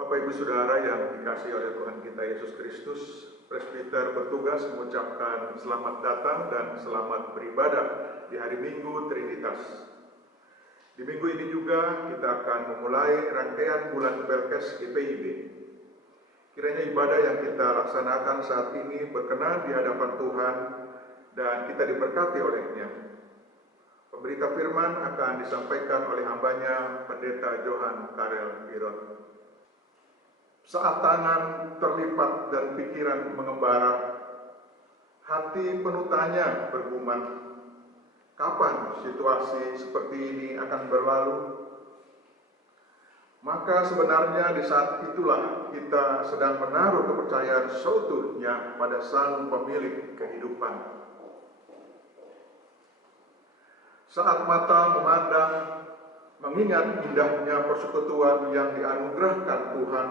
Bapak Ibu Saudara yang dikasihi oleh Tuhan kita Yesus Kristus, presbiter bertugas mengucapkan selamat datang dan selamat beribadah di hari Minggu Trinitas. Di minggu ini juga kita akan memulai rangkaian bulan Pelkes GPIB. Kiranya ibadah yang kita laksanakan saat ini berkenan di hadapan Tuhan dan kita diberkati oleh-Nya. Pemberita firman akan disampaikan oleh hambanya Pendeta Johan Karel Girot. Saat tangan terlipat dan pikiran mengembara, hati penuh tanya bergumam, kapan situasi seperti ini akan berlalu? Maka sebenarnya di saat itulah kita sedang menaruh kepercayaan seutuhnya pada Sang Pemilik kehidupan. Saat mata memandang, mengingat indahnya persekutuan yang dianugerahkan Tuhan,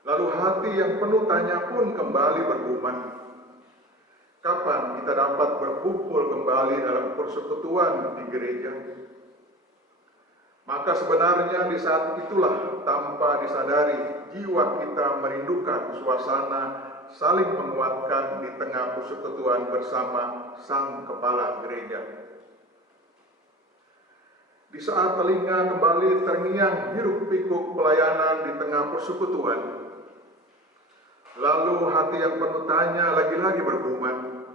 lalu hati yang penuh tanya pun kembali bergumam, kapan kita dapat berkumpul kembali dalam persekutuan di gereja? Maka sebenarnya di saat itulah tanpa disadari jiwa kita merindukan suasana saling menguatkan di tengah persekutuan bersama Sang Kepala Gereja. Di saat telinga kembali terngiang hiruk-pikuk pelayanan di tengah persekutuan, lalu hati yang penuh tanya lagi-lagi bergumam,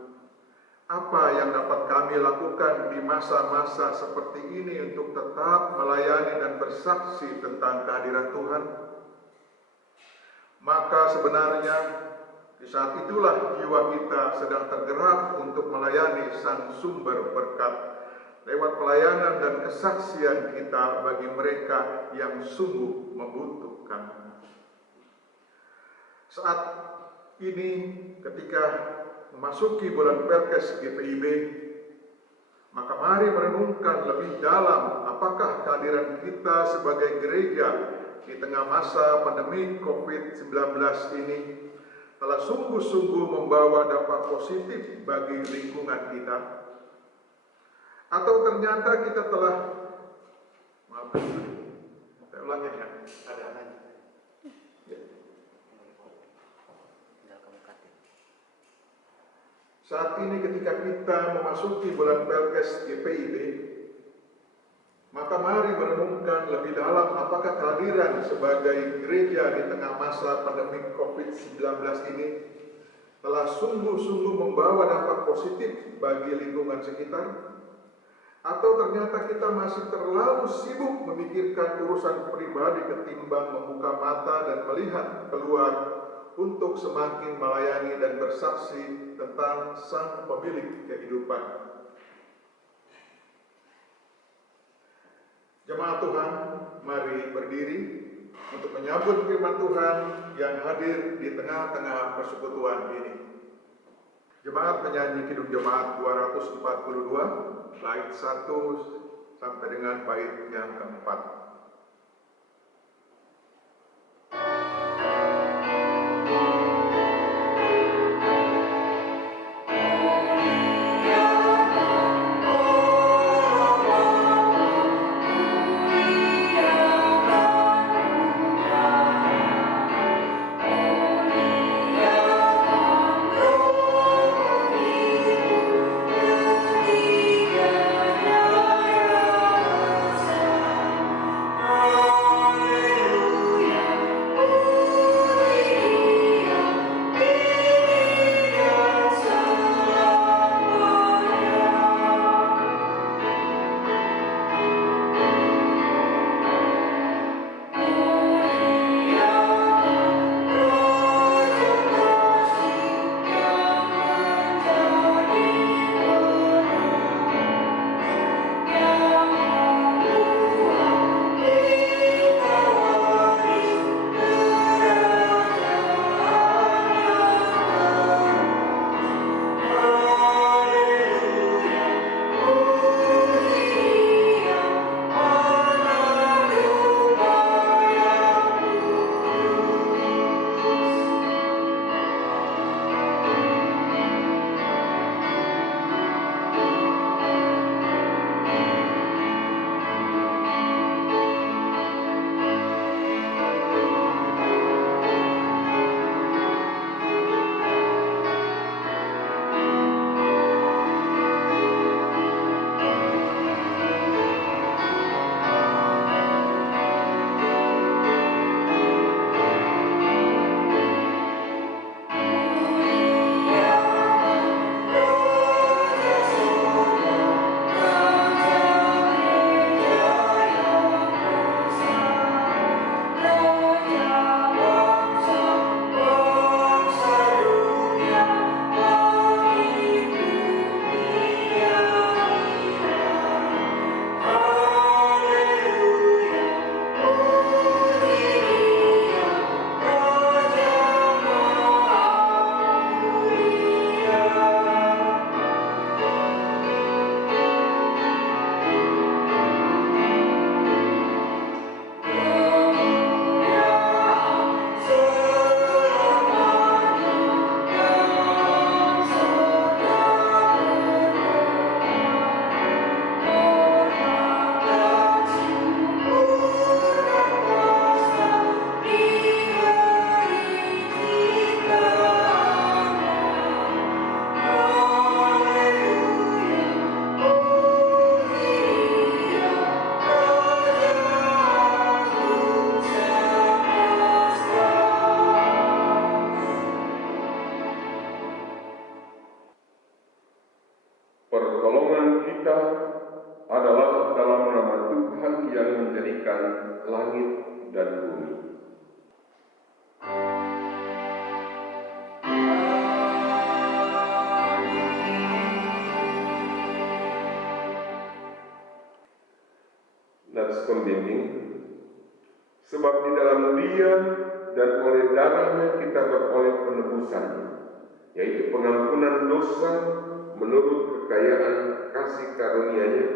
apa yang dapat kami lakukan di masa-masa seperti ini untuk tetap melayani dan bersaksi tentang kehadiran Tuhan? Maka sebenarnya di saat itulah jiwa kita sedang tergerak untuk melayani Sang Sumber Berkat lewat pelayanan dan kesaksian kita bagi mereka yang sungguh membutuhkan. Saat ini ketika memasuki bulan Pelkes GPIB, maka mari merenungkan lebih dalam apakah kehadiran kita sebagai gereja di tengah masa pandemi COVID-19 ini telah sungguh-sungguh membawa dampak positif bagi lingkungan kita, atau ternyata kita telah saya ulangi ya, ada anaknya. Saat ini ketika kita memasuki bulan Pelkes GPIB, maka mari merenungkan lebih dalam apakah kehadiran sebagai gereja di tengah masa pandemi COVID-19 ini telah sungguh-sungguh membawa dampak positif bagi lingkungan sekitar, atau ternyata kita masih terlalu sibuk memikirkan urusan pribadi ketimbang membuka mata dan melihat keluar untuk semakin melayani dan bersaksi tentang Sang Pemilik kehidupan. Jemaat Tuhan, mari berdiri untuk menyambut firman Tuhan yang hadir di tengah-tengah persekutuan ini. Jemaat menyanyi Kidung Jemaat 242, bait 1 sampai dengan bait yang keempat. langit dan bumi. Nats pembimbing, sebab di dalam Dia dan oleh darahnya kita beroleh penebusan, yaitu pengampunan dosa menurut kekayaan kasih karunia-Nya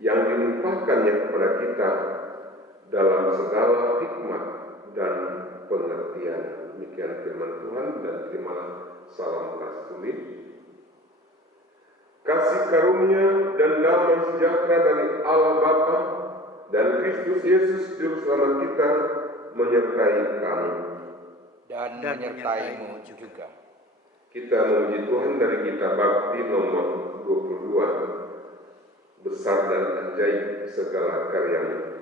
yang dilimpahkannya kepada kita dalam segala hikmat dan pengertian. Demikian firman Tuhan, dan terimalah salam Katolik. Kasih karunia dan damai sejahtera dari Allah Bapa dan Kristus Yesus Juru Selamat kita menyertai kamu dan menyertaimu juga. Kita memuji Tuhan dari kitab Bakti nomor 22, besar dan ajaib segala karya-Nya.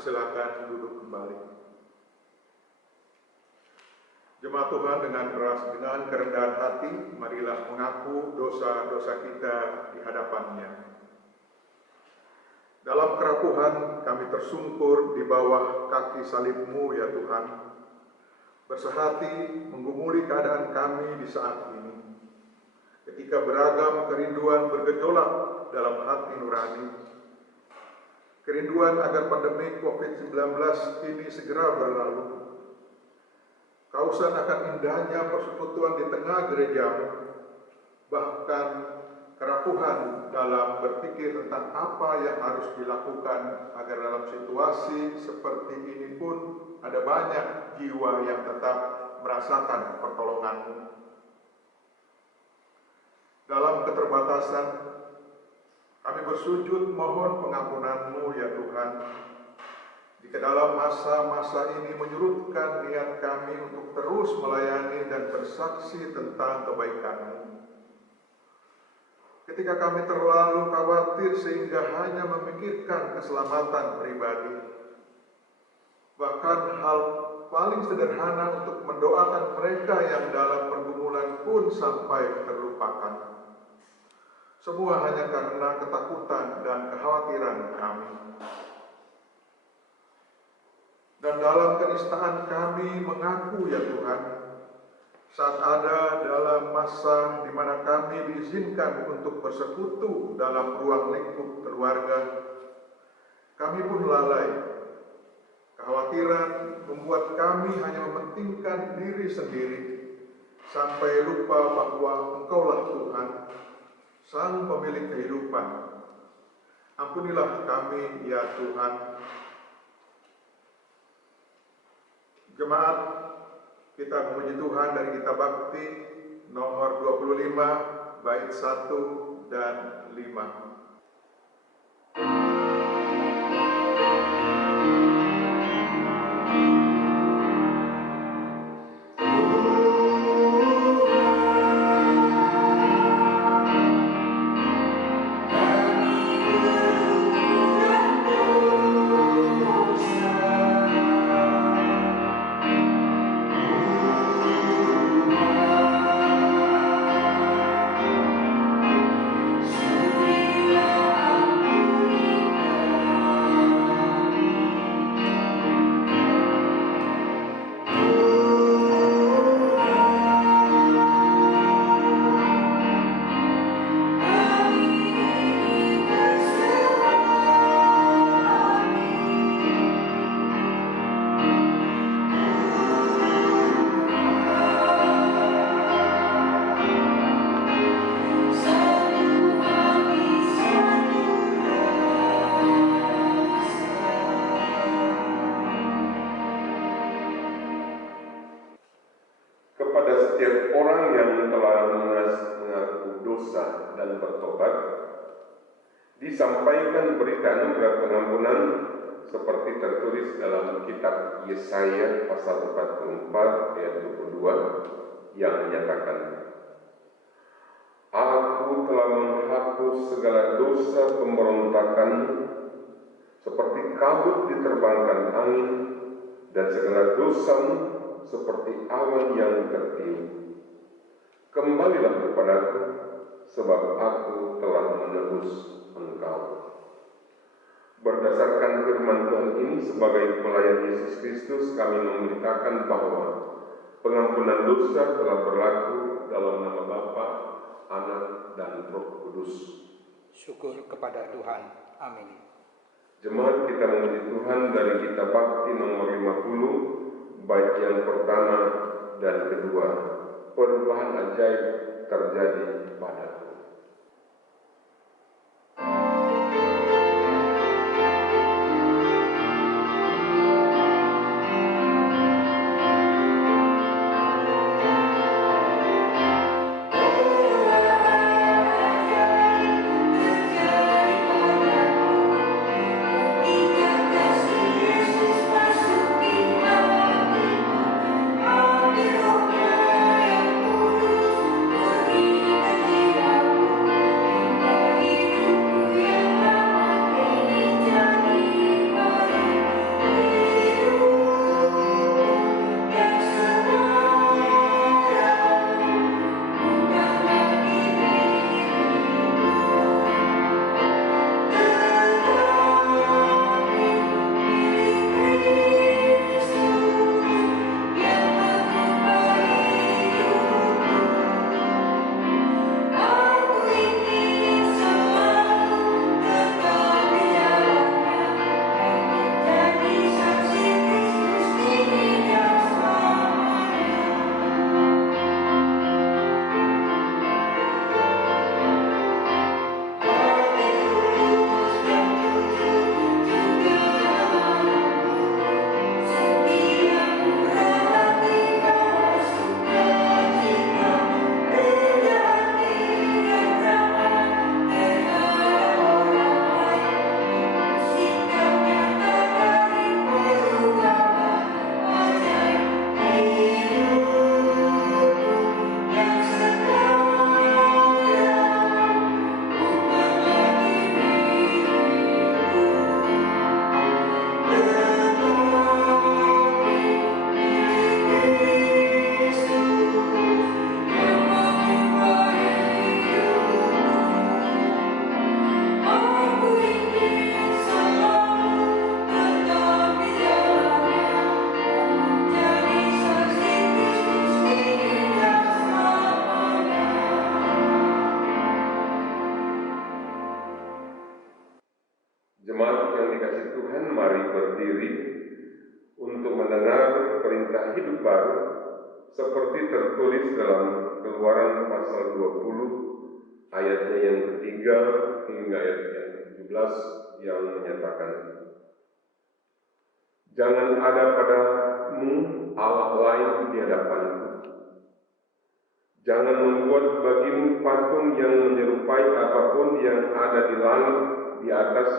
Silakan duduk kembali. Jemaat Tuhan, dengan kerendahan hati, marilah mengaku dosa-dosa kita di hadapan-Nya. Dalam kerapuhan kami tersungkur di bawah kaki salib-Mu, ya Tuhan. Bersehati menggumuli keadaan kami di saat ini, ketika beragam kerinduan bergejolak dalam hati nurani. Kerinduan agar pandemi COVID-19 ini segera berlalu. Kausan akan indahnya persekutuan di tengah gereja-Mu, bahkan kerapuhan dalam berpikir tentang apa yang harus dilakukan agar dalam situasi seperti ini pun ada banyak jiwa yang tetap merasakan pertolongan-Mu. Dalam keterbatasan, kami bersujud mohon pengampunan-Mu, ya Tuhan. Jika dalam masa-masa ini menyurutkan niat kami untuk terus melayani dan bersaksi tentang kebaikan-Mu. Ketika kami terlalu khawatir sehingga hanya memikirkan keselamatan pribadi, bahkan hal paling sederhana untuk mendoakan mereka yang dalam pergumulan pun sampai terlupakan. Semua hanya karena ketakutan dan kekhawatiran kami. Dan dalam kenistaan kami mengaku, ya Tuhan, saat ada dalam masa di mana kami diizinkan untuk bersekutu dalam ruang lingkup keluarga, kami pun lalai. Kekhawatiran membuat kami hanya mementingkan diri sendiri, sampai lupa bahwa Engkaulah Tuhan, Sang Pemilik kehidupan. Ampunilah kami, ya Tuhan. Jemaat, kita memuji Tuhan dari kitab Bakti nomor 25, bait 1 dan 5. dan bertobat, disampaikan berita anugerah pengampunan seperti tertulis dalam kitab Yesaya pasal 44 ayat 22 yang menyatakan, Aku telah menghapus segala dosa pemberontakan seperti kabut diterbangkan angin dan segala dosamu seperti awan yang tertiup. Kembalilah kepadaku, sebab aku telah menebus engkau. Berdasarkan firman Tuhan ini, sebagai pelayan Yesus Kristus, kami memberitakan bahwa pengampunan dosa telah berlaku dalam nama Bapa, Anak, dan Roh Kudus. Syukur kepada Tuhan. Amin. Jemaat, kita memuji Tuhan dari kitab Bakti nomor 50, bait yang pertama dan kedua. Perubahan ajaib terjadi padaku. Jemaat yang dikasihi Tuhan, mari berdiri untuk mendengar perintah hidup baru seperti tertulis dalam Keluaran pasal 20 ayatnya yang ketiga hingga ayat yang 17 yang menyatakan, Jangan ada padamu Allah lain di hadapanku. Jangan membuat bagimu patung yang menyerupai apapun yang ada di langit di atas,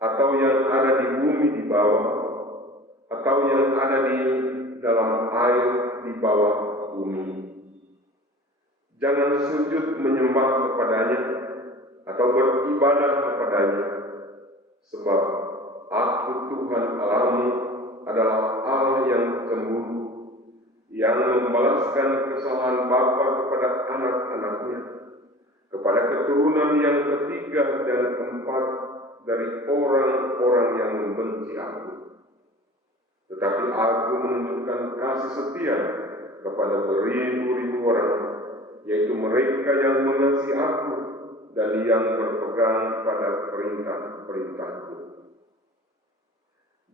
atau yang ada di bumi di bawah, atau yang ada di dalam air di bawah bumi. Jangan sujud menyembah kepadanya atau beribadah kepadanya, sebab Aku Tuhan Allahmu adalah Allah yang cemburu, yang membalaskan kesalahan bapa kepada anak-anaknya, kepada keturunan yang ketiga dan keempat dari orang-orang yang membenci Aku. Tetapi Aku menunjukkan kasih setia kepada beribu-ribu orang, yaitu mereka yang mengasihi Aku dan yang berpegang pada perintah-perintah-Ku.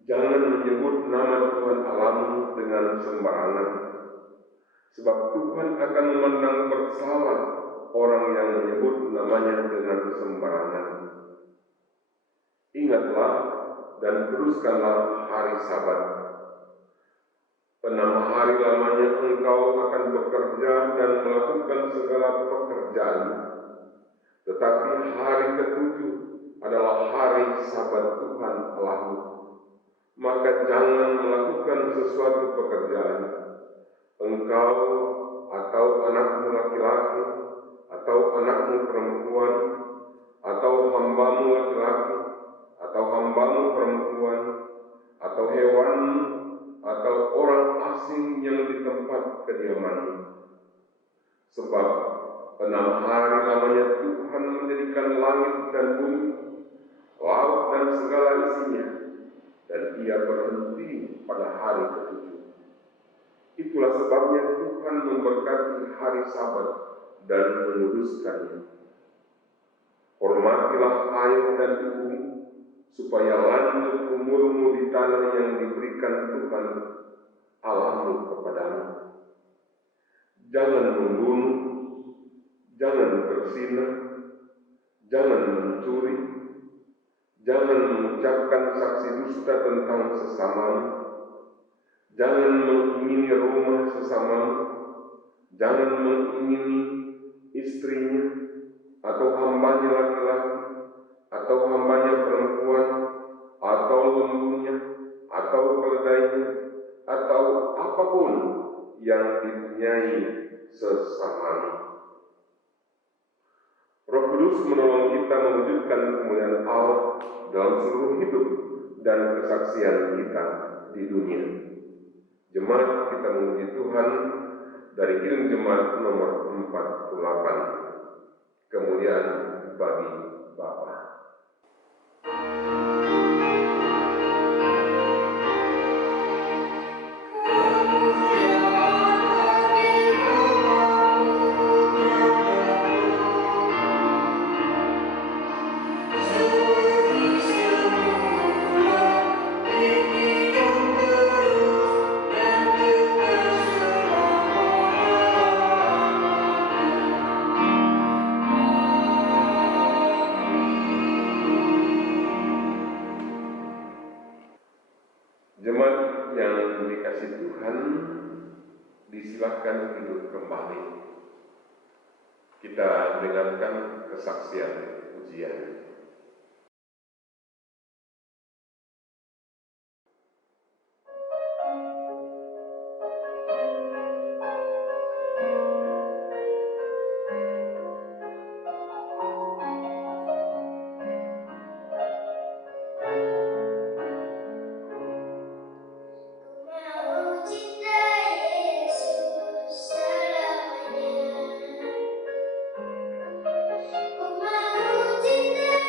Jangan menyebut nama Tuhan Allahmu dengan sembarangan, sebab Tuhan akan memandang bersalah orang yang menyebut namanya dengan sembarangan. Ingatlah dan teruskanlah hari Sabat. 6 hari lamanya engkau akan bekerja dan melakukan segala pekerjaan. Tetapi hari ketujuh adalah hari Sabat Tuhan Allahmu. Maka jangan melakukan sesuatu pekerjaan, engkau atau anakmu laki-laki, atau anakmu perempuan, atau hambamu laki-laki, atau hambamu perempuan, atau hewanmu, atau orang asing yang di tempat kediamanmu. Sebab 6 hari lamanya Tuhan menjadikan langit dan bumi, laut dan segala isinya, dan Ia berhenti pada hari ketujuh. Itulah sebabnya Tuhan memberkati hari Sabat dan menguduskannya. Hormatilah air dan bumi, supaya lanjut umurmu di tanah yang diberikan Tuhan Allahmu kepadamu. Jangan membunuh, jangan berzina, jangan mencuri, jangan mengucapkan saksi dusta tentang sesamamu, jangan mengingini rumah sesamamu, jangan mengingini istrinya, atau hambanya laki-laki, atau hambanya perempuan, atau lembunya, atau keledainya, atau apapun yang dipunyai sesamamu. Roh Kudus menolong kita mewujudkan kemuliaan Allah dalam seluruh hidup dan kesaksian kita di dunia. Jemaat, kita memuji Tuhan dari Kirim Jemaat nomor 48. Kemuliaan bagi Bapa. Jemaat yang dikasih Tuhan, disilakan duduk kembali. Kita dengarkan kesaksian pujian. Ku mau cinta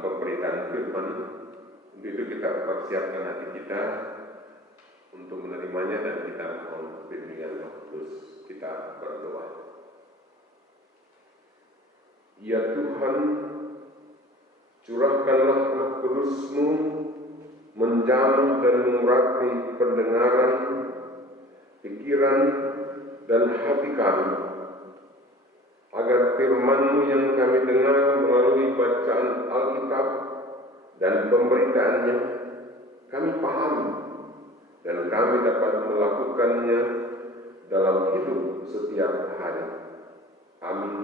pemberitaan firman. Untuk itu kita persiapkan hati kita untuk menerimanya dan kita mohon bimbingan Roh Kudus. Kita berdoa. Ya Tuhan, curahkanlah Roh Kudus-Mu menjamu dan mengurapi pendengaran, pikiran, dan hati kami, agar firman-Mu yang kami dengar melalui bacaan Alkitab dan pemberitaannya kami pahami dan kami dapat melakukannya dalam hidup setiap hari. Amin.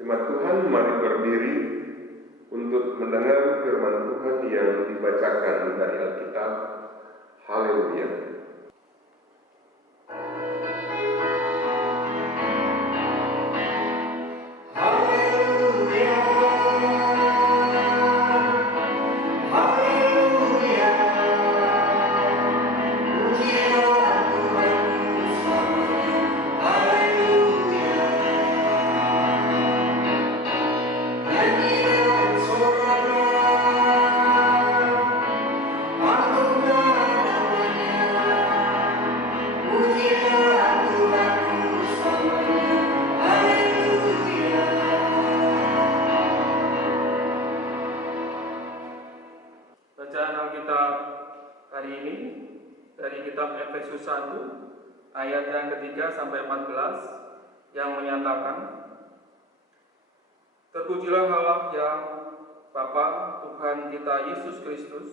Jemaat Tuhan, mari berdiri untuk mendengar firman Tuhan yang dibacakan dari Alkitab. Haleluya. Bacaan Alkitab hari ini dari kitab Efesus 1 ayat yang ketiga sampai 14 yang menyatakan, terpujilah Allah yang Bapa Tuhan kita Yesus Kristus,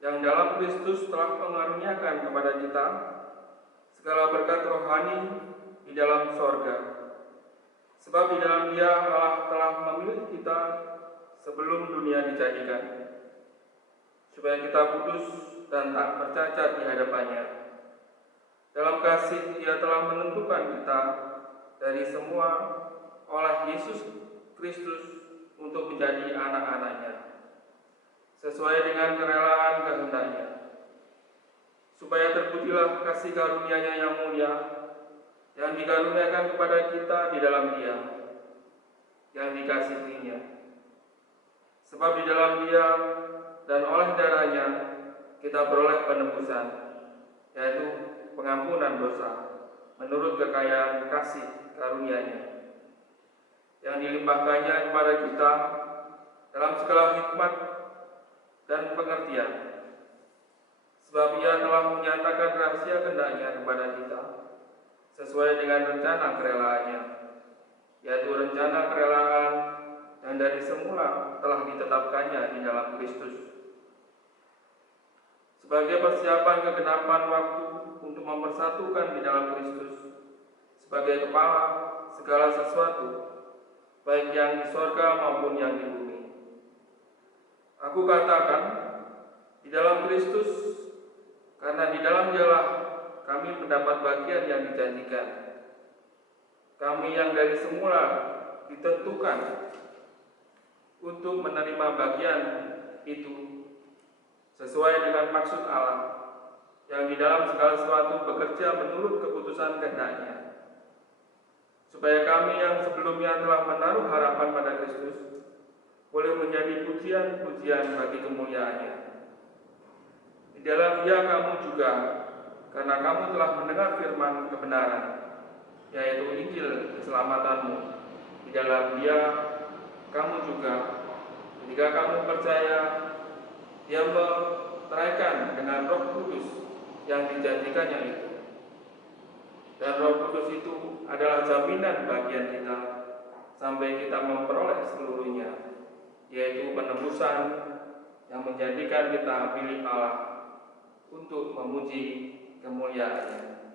yang dalam Kristus telah mengaruniakan kepada kita segala berkat rohani di dalam sorga. Sebab di dalam Dia Allah telah memilih kita sebelum dunia dijadikan, supaya kita kudus dan tak bercacat di hadapannya. Dalam kasih Dia telah menentukan kita dari semua oleh Yesus Kristus untuk menjadi anak-anak-Nya, sesuai dengan kerelaan kehendak-Nya, supaya terpujilah kasih karunia-Nya yang mulia, yang dikaruniakan kepada kita di dalam Dia, yang dikasihinya. Sebab di dalam Dia dan oleh darahnya kita beroleh penebusan, yaitu pengampunan dosa, menurut kekayaan kasih karunia-Nya, yang dilimpahkannya kepada kita dalam segala hikmat dan pengertian. Sebab Ia telah menyatakan rahasia kehendak-Nya kepada kita, sesuai dengan rencana kerelaannya, yaitu rencana kerelaan yang dari semula telah ditetapkannya di dalam Kristus, sebagai persiapan kegenapan waktu untuk mempersatukan di dalam Kristus sebagai kepala segala sesuatu, baik yang di sorga maupun yang di bumi. Aku katakan di dalam Kristus, karena di dalam Dialah kami mendapat bagian yang dijanjikan. Kami yang dari semula ditentukan untuk menerima bagian itu sesuai dengan maksud Allah, yang di dalam segala sesuatu bekerja menurut keputusan kehendak-Nya, supaya kami yang sebelumnya telah menaruh harapan pada Kristus boleh menjadi pujian-pujian bagi kemuliaan-Nya. Di dalam Dia kamu juga, karena kamu telah mendengar firman kebenaran, yaitu Injil keselamatanmu, di dalam Dia kamu juga, ketika kamu percaya, Dia meteraikan dengan Roh Kudus yang dijanjikannya itu. Dan Roh Kudus itu adalah jaminan bagian kita sampai kita memperoleh seluruhnya, yaitu penebusan yang menjadikan kita milik Allah untuk memuji kemuliaan-Nya.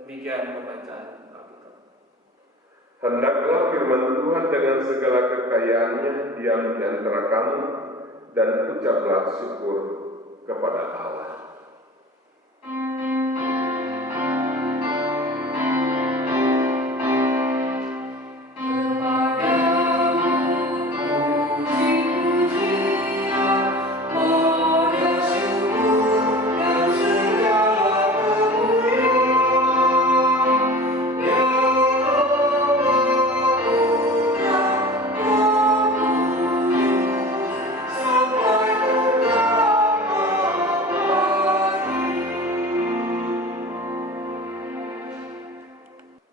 Demikian pembacaan Alkitab. Hendaklah firman Tuhan dengan segala kekayaannya diam di antara kamu, dan ucaplah syukur kepada Allah. Amin.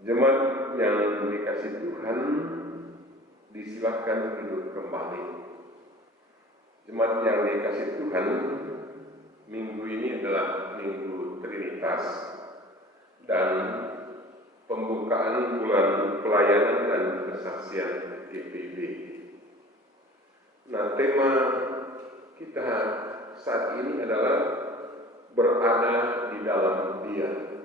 Jemaat yang dikasih Tuhan, disilakan duduk kembali. Jemaat yang dikasih Tuhan, minggu ini adalah Minggu Trinitas dan pembukaan bulan pelayanan dan kesaksian GPB. Nah, tema kita saat ini adalah berada di dalam Dia.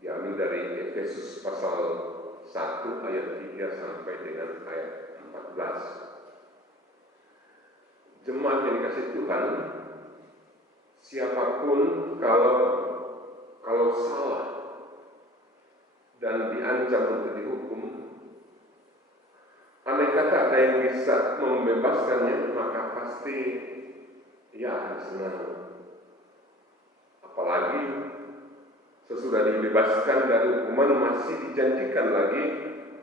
Diambil dari Efesus pasal 1 ayat 3 sampai dengan ayat 14. Jemaat yang dikasih Tuhan, siapapun kalau salah dan diancam untuk dihukum, andai kata ada yang bisa membebaskannya, maka pasti ia akan senang. Apalagi sesudah dibebaskan dari hukuman masih dijanjikan lagi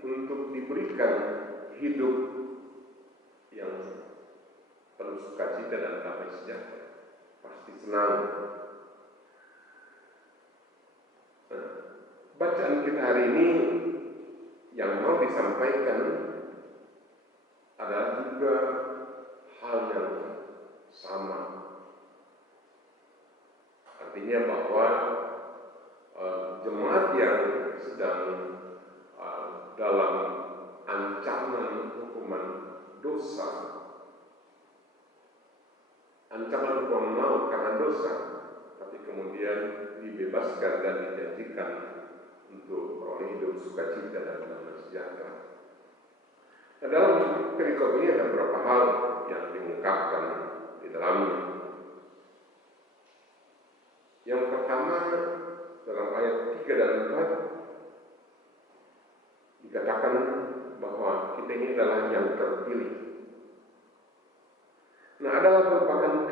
untuk diberikan hidup yang penuh sukacita dan damai sejahtera. Pasti senang. Nah, bacaan kita hari ini yang mau disampaikan adalah juga hal yang sama. Artinya bahwa jemaat yang sedang dalam ancaman hukuman dosa, ancaman hukuman maut karena dosa, tapi kemudian dibebaskan dan dijanjikan untuk peroleh hidup sukacita dan damai sejahtera. Nah, dalam perikop ini ada beberapa hal yang diungkapkan di dalamnya. Yang pertama, dalam ayat 3 dan 4 dikatakan bahwa kita ini adalah yang terpilih. Nah, adalah merupakan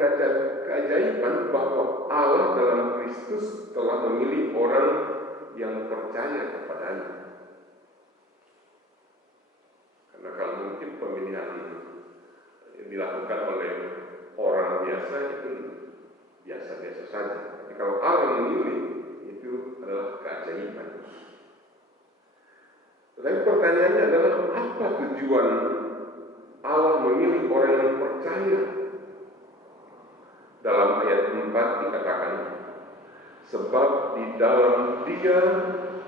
keajaiban bahwa Allah dalam Kristus telah memilih orang yang percaya kepadanya. Karena kalau mungkin pemilihan yang dilakukan oleh orang biasa itu biasa-biasa saja. Tapi kalau Allah memilih, itu adalah keajaiban. Tetapi pertanyaannya adalah, apa tujuan Allah memilih orang yang percaya? Dalam ayat 4 dikatakan, sebab di dalam Dia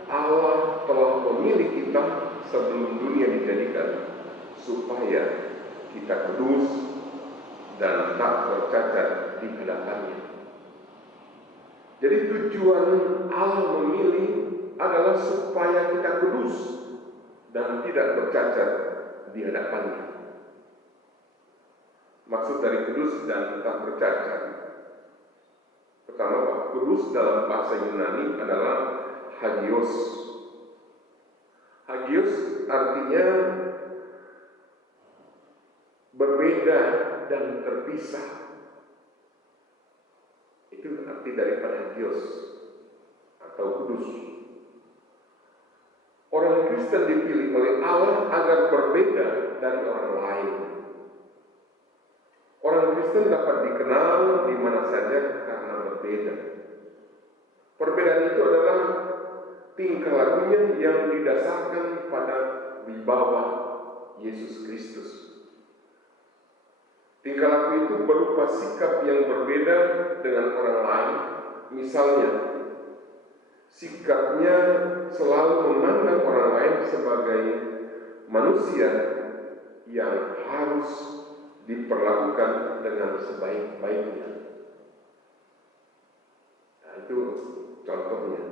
Allah telah memilih kita sebelum dunia dijadikan, supaya kita kudus dan tak bercacat di hadapannya. Jadi tujuan Allah memilih adalah supaya kita kudus dan tidak bercacat di hadapannya. Maksud dari kudus dan tak bercacat, pertama, kudus dalam bahasa Yunani adalah hagios. Hagios artinya berbeda dan terpisah. Itu arti daripada hagios atau kudus. Orang Kristen dipilih oleh Allah agar berbeda dari orang lain. Orang Kristen dapat dikenal di mana saja karena berbeda. Perbedaan itu adalah tingkah lakunya yang didasarkan pada wibawa Yesus Kristus. Tingkah laku itu berupa sikap yang berbeda dengan orang lain. Misalnya, sikapnya selalu memandang orang lain sebagai manusia yang harus diperlakukan dengan sebaik-baiknya. Nah, itu contohnya.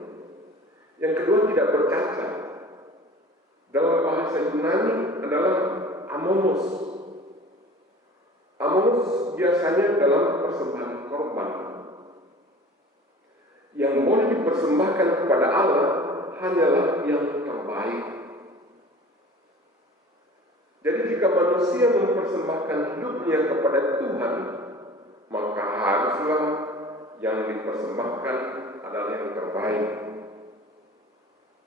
Yang kedua, tidak bercacat. Dalam bahasa Yunani adalah amonos. Amonos biasanya dalam persembahan korban. Yang boleh dipersembahkan kepada Allah hanyalah yang terbaik. Jadi jika manusia mempersembahkan hidupnya kepada Tuhan, maka haruslah yang dipersembahkan adalah yang terbaik,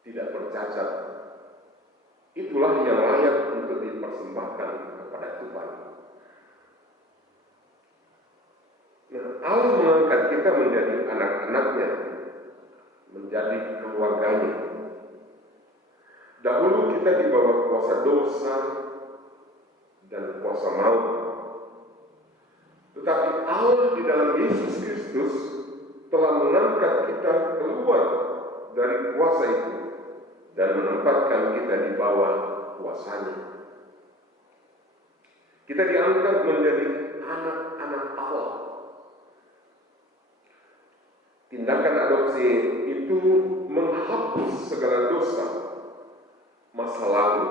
tidak bercacat. Itulah yang layak untuk dipersembahkan kepada Tuhan. Nah, Allah mengangkat kita menjadi anak-anaknya, menjadi keluarganya. Dahulu kita di bawah kuasa dosa dan kuasa maut. Tetapi Allah di dalam Yesus Kristus telah mengangkat kita keluar dari kuasa itu dan menempatkan kita di bawah kuasanya. Kita diangkat menjadi anak-anak Allah. Tindakan adopsi itu menghapus segala dosa masa lalu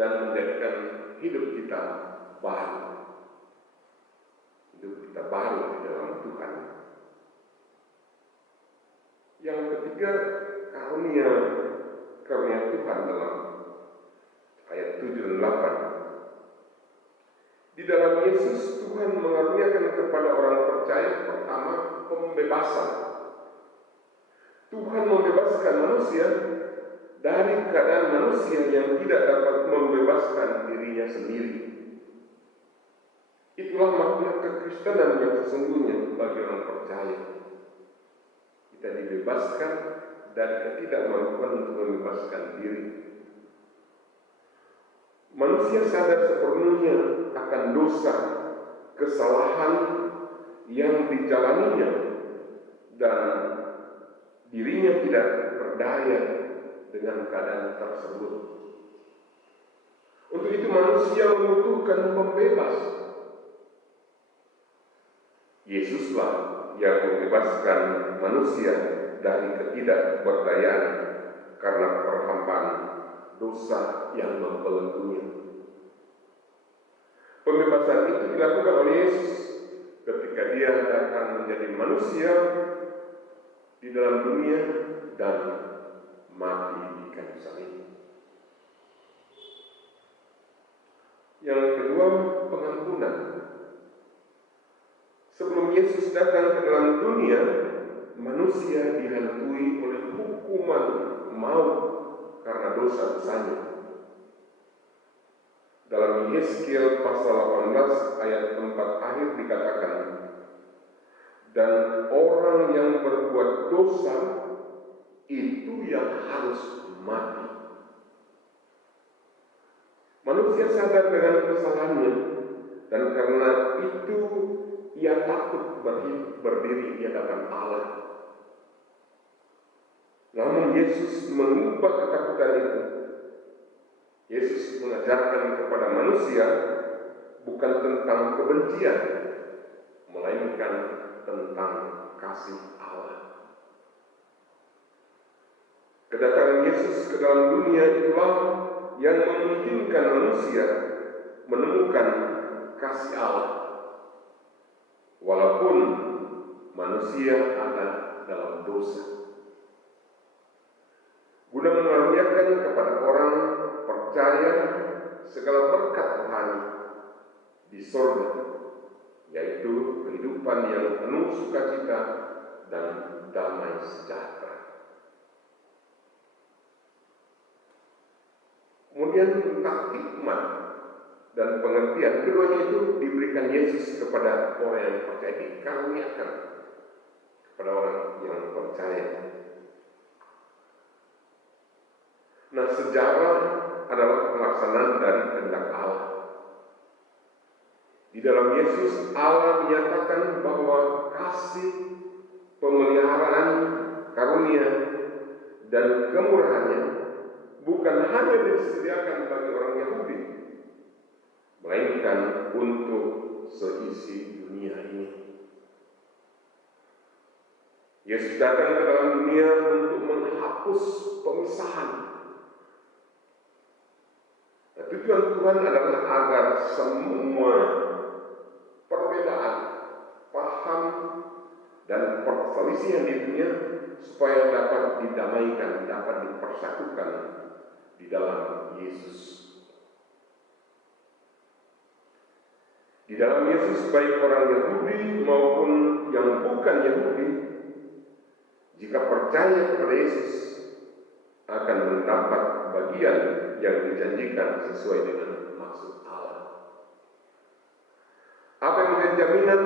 dan menjadikan hidup kita baru. Hidup kita baru di dalam Tuhan. Yang ketiga, karunia Tuhan dalam ayat 7 dan 8. Di dalam Yesus Tuhan mengaruniakan kepada orang percaya pertama pembebasan. Tuhan membebaskan manusia dari keadaan manusia yang tidak dapat membebaskan dirinya sendiri. Itulah makna kekristenan yang sesungguhnya bagi orang percaya. Kita dibebaskan dari ketidakmampuan untuk membebaskan diri. Manusia sadar sepenuhnya akan dosa, kesalahan yang dijalaninya, dan dirinya tidak berdaya dengan keadaan tersebut. Untuk itu manusia membutuhkan pembebas. Yesuslah yang membebaskan manusia dari ketidakberdayaan karena perhambaan dosa yang membelenggunya. Pembebasan itu dilakukan oleh Yesus ketika Dia datang menjadi manusia di dalam dunia dan mati di kayu salib. Yang kedua, pengampunan. Sebelum Yesus datang ke dalam dunia, manusia dihantui oleh hukuman maut karena dosa-dosanya. Dalam Yeskiel pasal 18 ayat 4 akhir dikatakan, dan orang yang berbuat dosa itu yang harus mati. Manusia sadar dengan kesalahannya, dan karena itu ia takut berdiri di hadapan Allah. Namun Yesus mengubah ketakutan itu. Yesus mengajarkan kepada manusia bukan tentang kebencian, melainkan tentang kasih Allah. Kedatangan Yesus ke dalam dunia itulah yang memungkinkan manusia menemukan kasih Allah, walaupun manusia ada dalam dosa. Guna mengaruniakan kepada orang percaya segala berkat rohani di surga, yaitu kehidupan yang penuh sukacita dan damai sejahtera. Kemudian tentang hikmat dan pengertian, keduanya itu diberikan Yesus kepada orang yang percaya, dikaruniakan kepada orang yang percaya. Nah, sejarah adalah pelaksanaan dari kehendak Allah. Di dalam Yesus, Allah menyatakan bahwa kasih, pemeliharaan, karunia, dan kemurahannya bukan hanya disediakan bagi orang Yahudi, melainkan untuk seisi dunia ini. Yesus datang ke dalam dunia untuk menghapus pemisahan. Tujuan Tuhan adalah agar semua perbedaan, paham, dan perselisihan di dunia supaya dapat didamaikan, dapat dipersatukan di dalam Yesus. Di dalam Yesus, baik orang Yahudi maupun yang bukan Yahudi, jika percaya kepada Yesus, akan mendapat bagian yang dijanjikan sesuai dengan maksud Allah. Apa yang menjadi jaminan?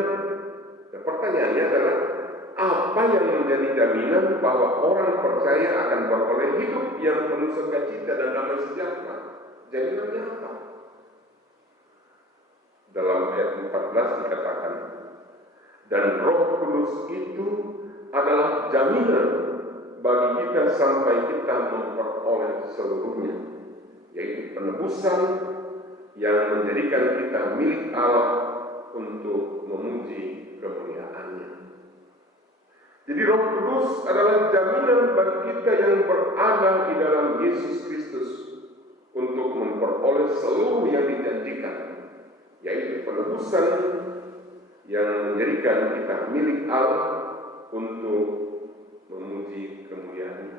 Dan pertanyaannya adalah, apa yang menjadi jaminan bahwa orang percaya akan beroleh hidup yang penuh sukacita dan damai sejahtera. Jaminannya apa? Dalam ayat 14 dikatakan, dan Roh Kudus itu adalah jaminan bagi kita sampai kita memperoleh seluruhnya, yaitu penebusan yang menjadikan kita milik Allah untuk memuji kemuliaan-Nya. Jadi Roh Kudus adalah jaminan bagi kita yang berada di dalam Yesus Kristus untuk memperoleh seluruh yang dijanjikan, yaitu penebusan yang menjadikan kita milik Allah untuk memuji kemuliaan-Nya.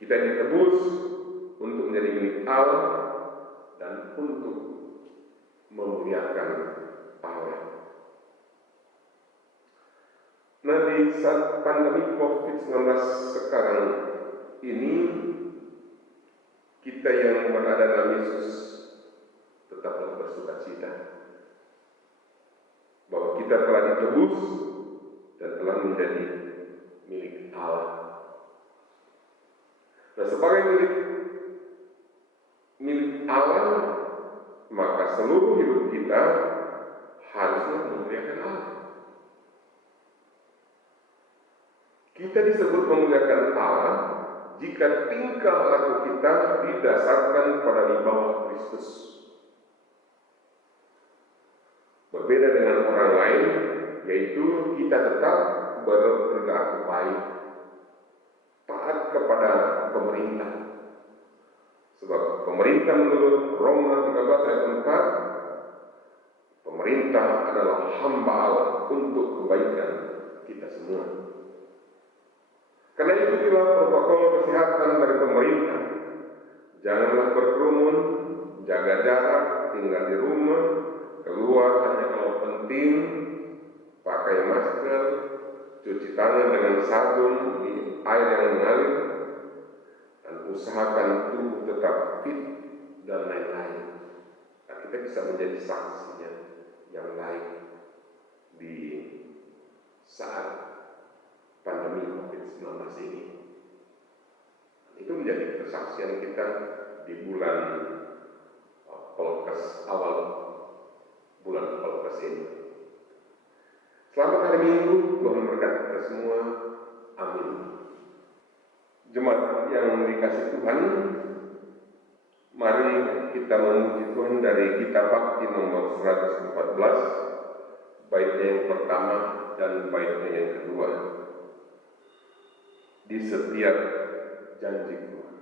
Kita ditebus untuk menjadi milik Allah dan untuk memuliakan Allah. Nah, di saat pandemi COVID-19 sekarang ini, kita yang berada dalam Yesus tetaplah bersukacita bahwa kita telah ditebus dan telah menjadi milik Allah. Nah, sebagai milik Allah, maka seluruh hidup kita harusnya memuliakan Allah. Kita disebut memuliakan Allah jika tingkah laku kita didasarkan pada wibawa Kristus. Berbeda dengan orang lain, yaitu kita tetap berperilaku baik, taat kepada pemerintah. Sebab pemerintah menurut Roma 13 ayat 4, pemerintah adalah hamba Allah untuk kebaikan kita semua. Karena ikutilah protokol kesehatan dari pemerintah. Janganlah berkerumun, jaga jarak, tinggal di rumah, keluar hanya kalau penting, pakai masker, cuci tangan dengan sabun di air yang mengalir, dan usahakan tubuh tetap fit dan lain-lain. Nah, kita bisa menjadi saksinya yang lain di saat pandemi COVID-19 ini. Itu menjadi kesaksian kita di bulan Pelkes, awal bulan Pelkes ini. Selamat hari Minggu, Tuhan memberkati kita semua. Amin. Jemaat yang dikasihi Tuhan, mari kita memuji Tuhan dari kitab Bakti nomor 114, baitnya yang pertama dan baitnya yang kedua. Di setiap janji Tuhan.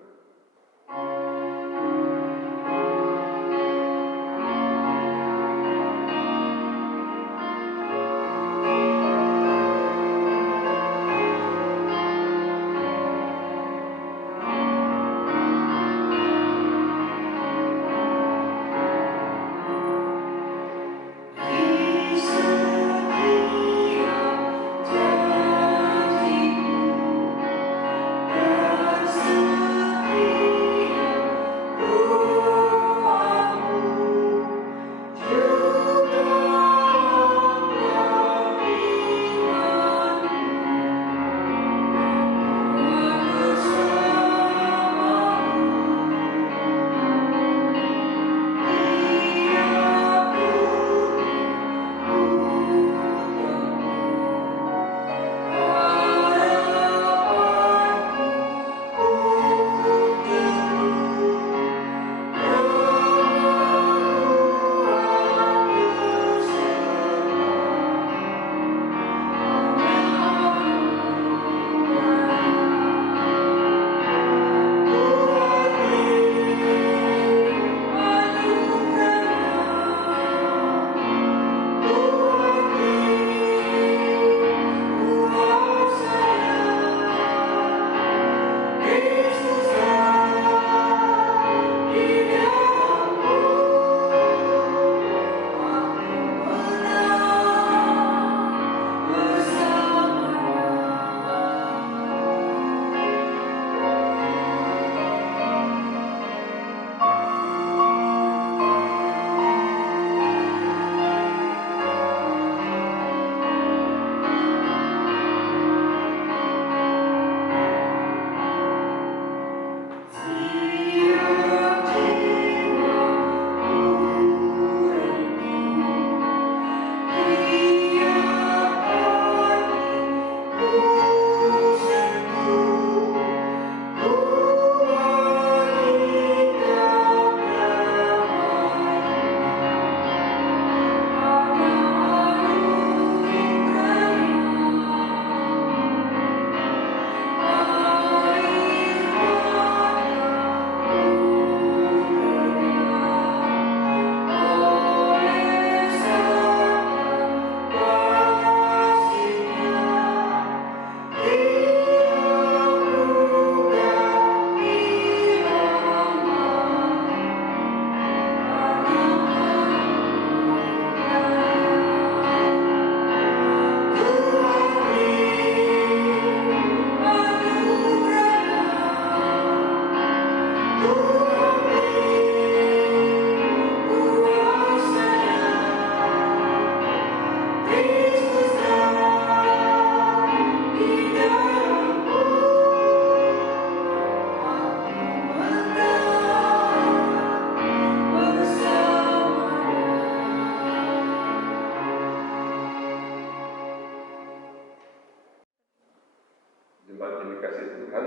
Jemaat yang dikasihi Tuhan,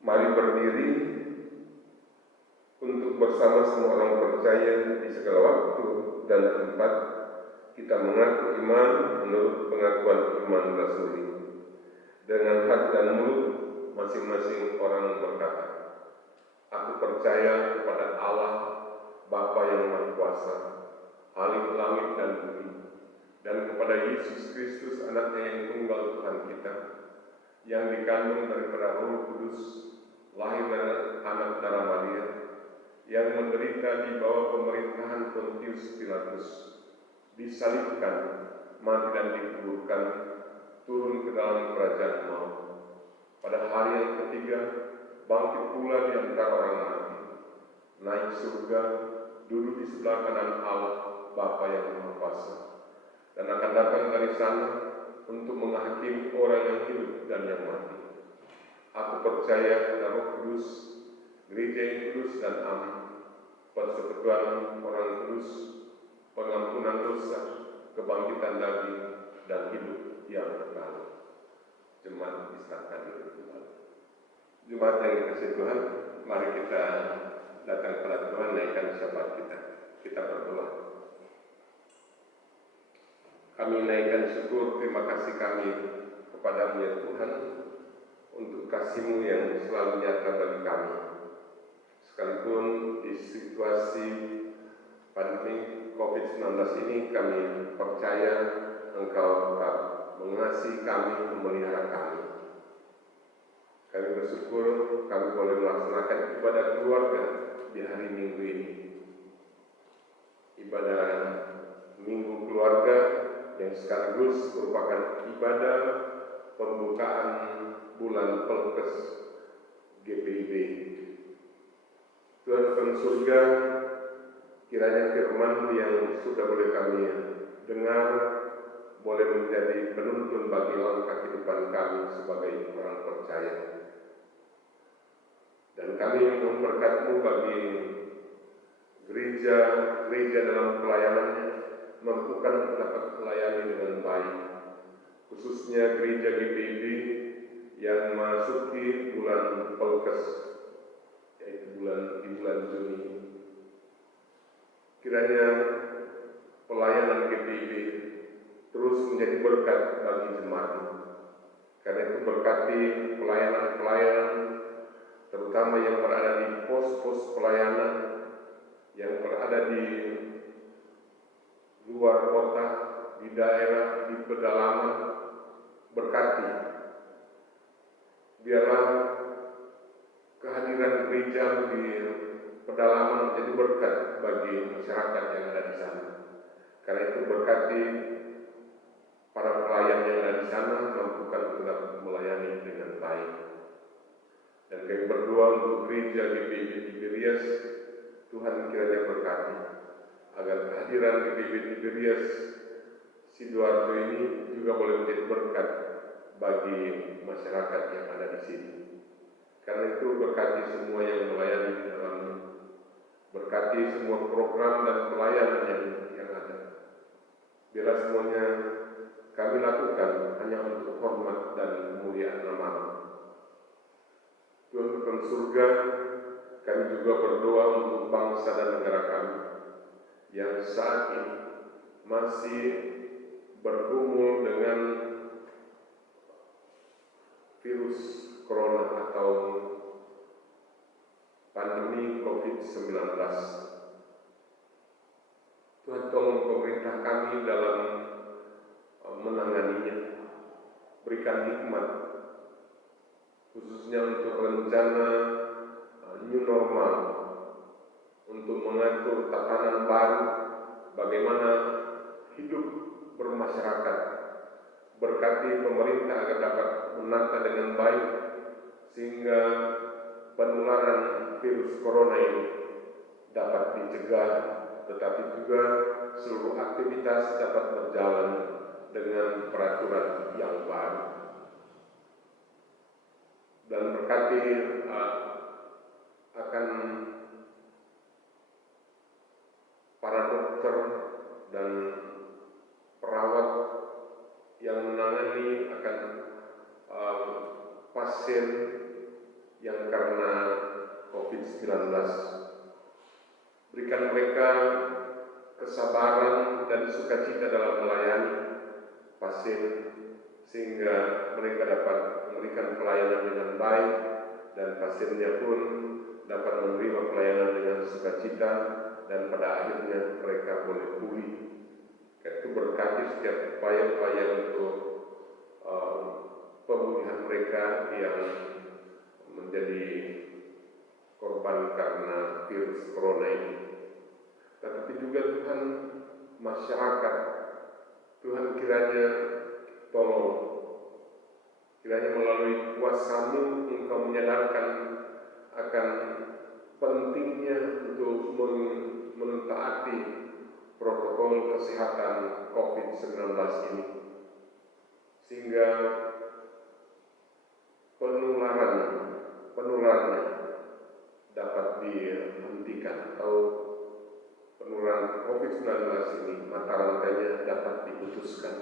mari berdiri untuk bersama semua orang percaya di segala waktu dan tempat kita mengaku iman menurut pengakuan iman rasuli. Dengan hati dan mulut masing-masing orang berkata, aku percaya kepada Allah, Bapa yang Maha Kuasa, Khalik langit dan bumi, dan kepada Yesus Kristus, Anaknya yang tunggal Tuhan kita, yang dikandung daripada Roh Kudus, lahir dari anak darah Maria, yang menderita di bawah pemerintahan Pontius Pilatus, disalibkan, mati dan dikuburkan, turun ke dalam kerajaan maut. Pada hari yang ketiga, bangkit pula di antara orang mati, naik surga, duduk di sebelah kanan Allah, Bapa yang Maha Kuasa, dan akan datang dari sana untuk menghakimi orang yang hidup dan yang mati. Aku percaya pada Roh Kudus, gereja yang kudus dan amin, persekutuan orang kudus, pengampunan dosa, kebangkitan daging, dan hidup yang kekal. Jemaat diserahkan oleh Tuhan. Jemaat yang dikasihi Tuhan, mari kita datang kepada Tuhan, naikkan syafaat kita. Kita berdoa. Kami naikkan syukur, terima kasih kami kepada-Mu ya Tuhan, untuk kasih-Mu yang selalu nyata bagi kami. Sekalipun di situasi pandemi COVID-19 ini, kami percaya Engkau tetap mengasihi kami, memelihara kami. Kami bersyukur kami boleh melaksanakan ibadah keluarga di hari Minggu ini. Ibadah Minggu Keluarga yang sekaligus merupakan ibadah pembukaan bulan Pelkes GPIB. Tuhan surga, kiranya firman yang sudah boleh kami dengar boleh menjadi penuntun bagi langkah kehidupan kami sebagai orang percaya. Dan kami memberkat-Mu bagi gereja dalam pelayanannya, mampukan dapat melayani dengan baik, khususnya gereja GPIB yang memasuki bulan Pelkes, yaitu di bulan Juni. Kiranya pelayanan GPIB terus menjadi berkat bagi jemaat. Karena itu berkati pelayanan-pelayanan, terutama yang berada di pos-pos pelayanan, yang berada di luar kota, di daerah, di pedalaman, berkati. Biarlah kehadiran gereja di pedalaman menjadi berkat bagi masyarakat yang ada di sana. Karena itu berkati para pelayan yang ada di sana, mampukan untuk melayani dengan baik. Dan kami berdoa untuk gereja GPIB Tiberias, Tuhan kiranya berkati agar kehadiran GPIB Tiberias Sidoarjo ini juga boleh menjadi berkat bagi masyarakat yang ada di sini. Karena itu berkati semua yang melayani di dalamnya, berkati semua program dan pelayanan yang ada. Biarlah semuanya kami lakukan hanya untuk hormat dan kemuliaan nama-Mu. Tuhan surga, kami juga berdoa untuk bangsa dan negara kami yang saat ini masih bergumul dengan virus corona atau pandemi COVID-19. Tuhan tolong pemerintah kami dalam menanganinya. Berikan hikmat, khususnya untuk rencana new normal, untuk mengatur tatanan baru, bagaimana hidup bermasyarakat. Berkati pemerintah agar dapat menata dengan baik, sehingga penularan virus corona ini dapat dicegah, tetapi juga seluruh aktivitas dapat berjalan dengan peraturan yang baru. Dan berkati akan para dokter dan perawat yang menangani akan pasien yang karena COVID-19. Berikan mereka kesabaran dan sukacita dalam melayani pasien, sehingga mereka dapat memberikan pelayanan dengan baik dan pasiennya pun dapat menerima pelayanan dengan sukacita dan pada akhirnya mereka boleh pulih. Itu berkati setiap upaya-upaya untuk pemulihan mereka yang menjadi korban karena virus corona ini. Tetapi juga Tuhan, masyarakat, Tuhan kiranya tolong, kiranya melalui kuasa-Mu Engkau menyadarkan akan pentingnya untuk mentaati protokol kesehatan COVID-19 ini, sehingga penularannya dapat dihentikan, atau penularan COVID-19 ini mata rantainya dapat diputuskan.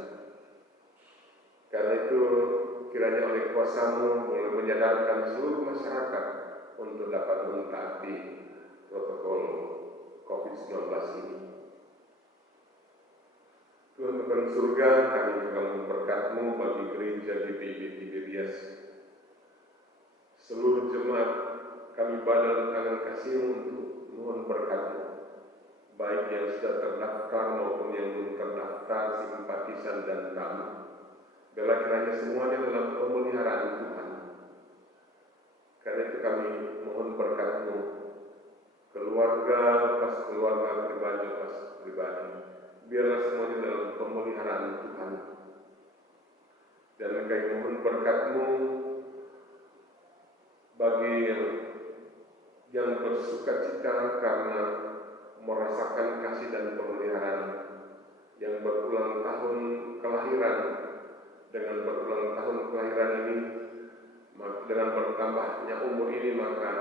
Karena itu kiranya oleh kuasa-Mu boleh menyadarkan seluruh masyarakat untuk dapat mentaati protokol COVID-19 ini. Tuhan Tuhan surga, kami juga memberkat-Mu bagi gereja GPIB Tiberias. Seluruh jemaat kami badal tangan kasih-Mu untuk mohon berkat-Mu, baik yang sudah terdaftar maupun yang belum terdaftar, simpatisan dan tamu. Biarlah kiranya semuanya dalam pemeliharaan Tuhan. Karena itu kami mohon berkat-Mu, keluarga lepas keluarga, pribadi lepas pribadi. Biarlah semuanya dalam pemeliharaan Tuhan. Dan kami mohon berkat-Mu bagi yang bersukacita karena merasakan kasih dan pemeliharaan, yang berulang tahun kelahiran. Dengan berulang tahun kelahiran ini, dengan bertambahnya umur ini, maka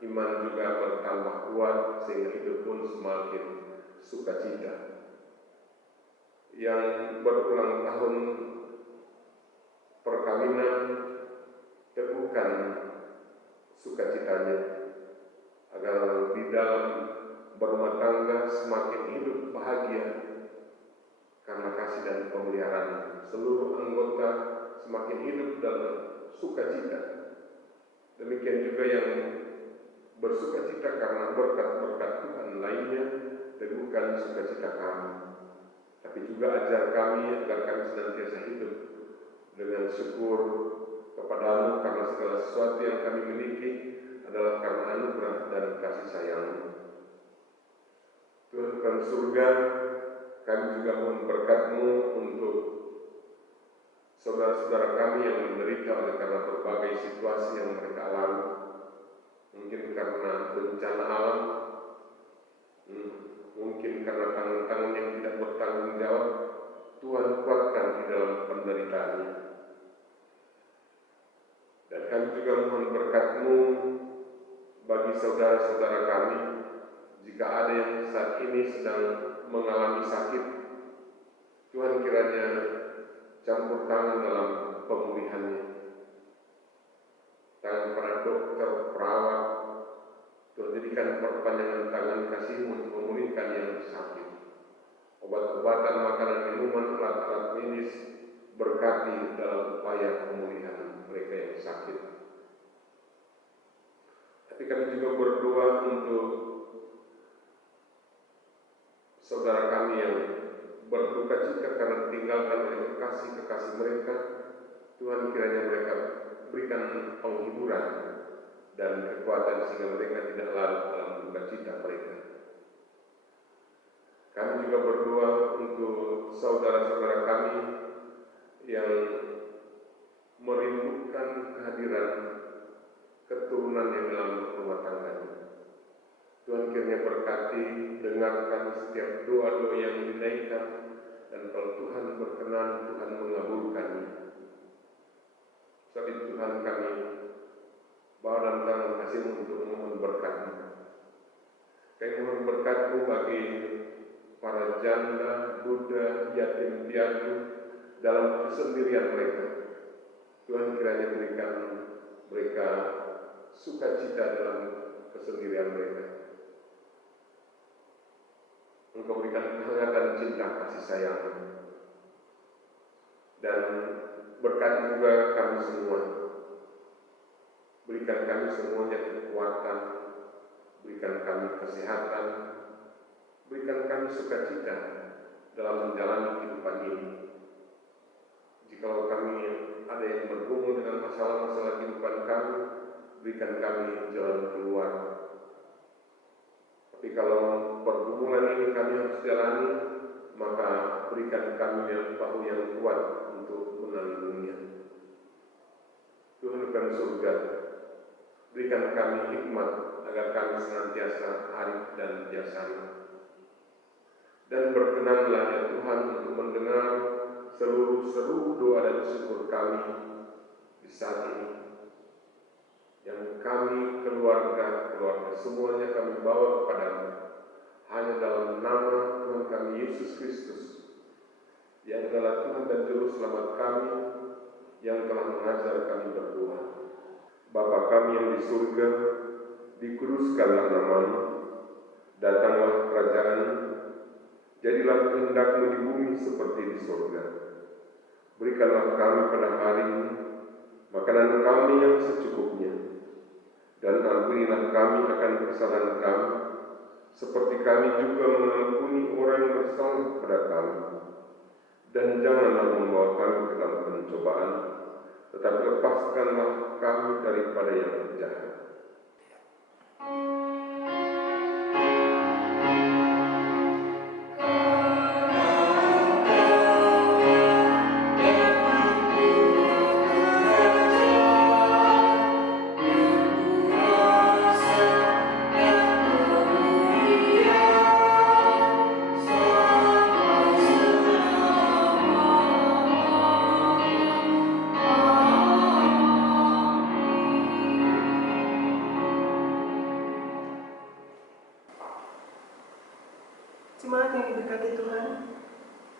iman juga bertambah kuat sehingga hidup pun semakin sukacita. Yang berulang tahun perkawinan, teguhkan sukacitanya agar di dalam berumah tangga semakin hidup bahagia karena kasih dan pemeliharaan. Seluruh anggota semakin hidup dalam sukacita. Demikian juga yang bersukacita karena berkat-berkat Tuhan lainnya, teguhkan sukacita kami. Tapi juga ajar kami agar kami senantiasa hidup dengan syukur kepada-Mu karena segala sesuatu yang kami miliki adalah karena anugerah dan kasih sayang-Mu. Tuhan Tuhan surga, kami juga mohon berkat-Mu untuk saudara-saudara kami yang menderita oleh karena berbagai situasi yang mereka alami. Mungkin karena bencana alam, mungkin karena tangan-tangan yang tidak bertanggung jawab. Tuhan kuatkan di dalam penderitaannya. Dan kami juga mohon berkat-Mu bagi saudara-saudara kami, jika ada yang saat ini sedang mengalami sakit, Tuhan kiranya campur tangan dalam pemulihannya. Tangan para dokter, perawat, Tuhan jadikan perpanjangan tangan kasih-Mu untuk memulihkan yang sakit. Obat-obatan, makanan, minuman, alat-alat medis berkati dalam upaya pemulihan mereka yang sakit. Tapi kami juga berdoa untuk saudara kami yang berduka cita karena ditinggalkan oleh kekasih-kekasih mereka. Tuhan kiranya mereka berikan penghiburan dan kekuatan sehingga mereka tidak larut dalam duka cita mereka. Kami juga berdoa untuk saudara-saudara kami yang merindukan kehadiran keturunan yang dalam rumah tangganya. Tuhan kiranya berkati, dengarkan setiap doa-doa yang dinaikkan, dan kalau Tuhan berkenan, Tuhan mengabulkannya. Saat itu Tuhan kami bawa dalam tangan kasih-Mu untuk memohon berkat-Mu. Kami mohon berkat-Mu bagi para janda, duda, yatim piatu dalam kesendirian mereka. Tuhan kiranya berikan mereka sukacita dalam kesendirian mereka. Engkau berikan kehangatan cinta kasih sayang, dan berkati juga kami semua. Berikan kami semuanya kekuatan, berikan kami kesehatan, berikan kami sukacita dalam menjalani kehidupan ini. Jikalau kami ada yang bergumul dengan masalah-masalah kehidupan kami, berikan kami jalan keluar. Tapi kalau pergumulan ini kami harus jalani, maka berikan kami bahu yang kuat untuk menanggungnya. Tuhan bukan surga, berikan kami hikmat agar kami senantiasa arif dan bijaksana. Dan berkenanlah ya Tuhan untuk mendengar seluruh seru doa dan syukur kami di saat ini. Yang kami keluarga semuanya kami bawa kepadamu, hanya dalam nama Tuhan kami Yesus Kristus, yang adalah Tuhan dan Juru Selamat kami, yang telah mengajar kami berdoa. Bapa kami yang di surga, dikuduskanlah nama-Mu, datanglah kerajaan-Mu, jadilah kehendak-Mu di bumi seperti di surga. Berikanlah kami pada hari ini makanan kami yang secukupnya, dan ampunilah kami akan kesalahan kami, seperti kami juga mengampuni orang yang bersalah kepada kami. Dan janganlah membawa kami ke dalam pencobaan, tetapi lepaskanlah kami daripada yang jahat. Jemaat yang diberkati Tuhan,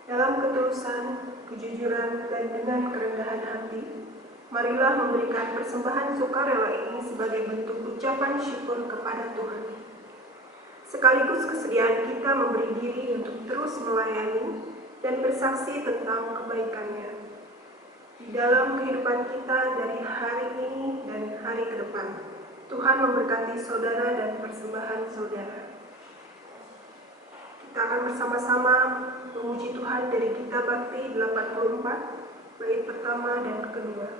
dalam ketulusan, kejujuran, dan dengan kerendahan hati, marilah memberikan persembahan sukarela ini sebagai bentuk ucapan syukur kepada Tuhan. Sekaligus kesediaan kita memberi diri untuk terus melayani dan bersaksi tentang kebaikannya di dalam kehidupan kita dari hari ini dan hari ke depan. Tuhan memberkati saudara dan persembahan saudara. Kita akan bersama-sama memuji Tuhan dari Kitab Bakti 84, bait pertama dan kedua.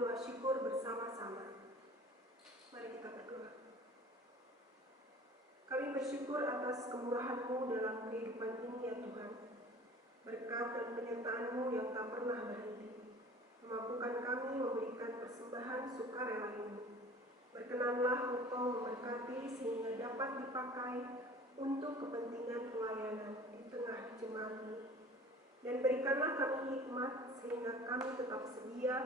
doa syukur bersama-sama. Mari kita berdoa. Kami bersyukur atas kemurahan-Mu dalam kehidupan ini ya Tuhan. Berkat dan penyertaan-Mu yang tak pernah berhenti, memampukan kami memberikan persembahan sukarela ini. Berkenanlah Engkau memberkati sehingga dapat dipakai untuk kepentingan pelayanan di tengah jemaat ini. Dan berikanlah kami hikmat sehingga kami tetap sedia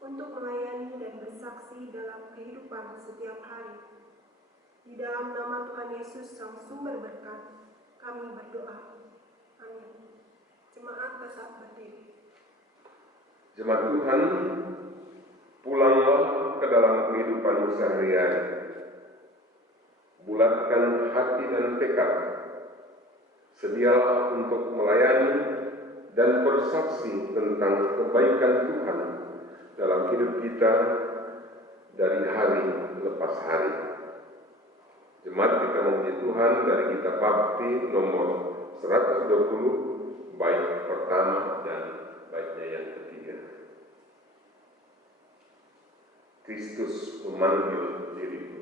untuk melayani dan bersaksi dalam kehidupan setiap hari. Di dalam nama Tuhan Yesus Sang Sumber Berkat, kami berdoa. Amin. Jemaat tetap berdiri. Jemaat Tuhan, pulanglah ke dalam kehidupan sehari-hari. Bulatkan hati dan tekad. Sedialah untuk melayani dan bersaksi tentang kebaikan Tuhan dalam hidup kita dari hari lepas hari. Jemaat kita memuji Tuhan dari kitab Babti nomor 120, bait pertama dan baitnya yang ketiga. Kristus memanggil diriku.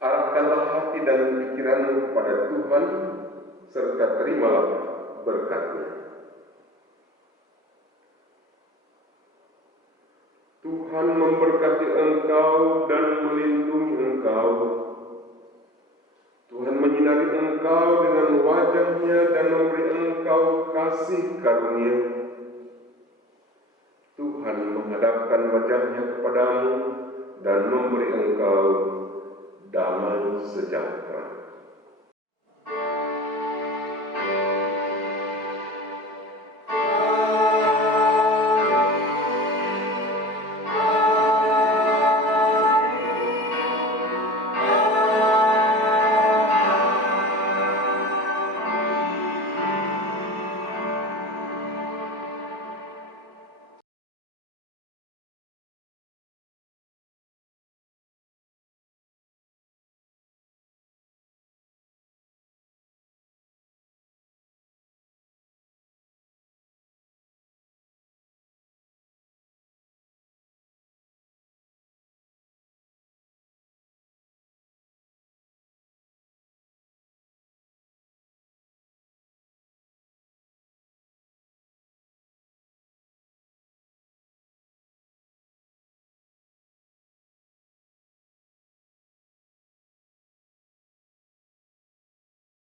Arahkanlah hati dan pikiranmu kepada Tuhan, serta terimalah berkat-Nya. Tuhan memberkati engkau dan melindungi engkau. Tuhan menyinari engkau dengan wajah-Nya dan memberi engkau kasih karunia. Tuhan menghadapkan wajah-Nya kepadamu dan memberi engkau damai sejahtera.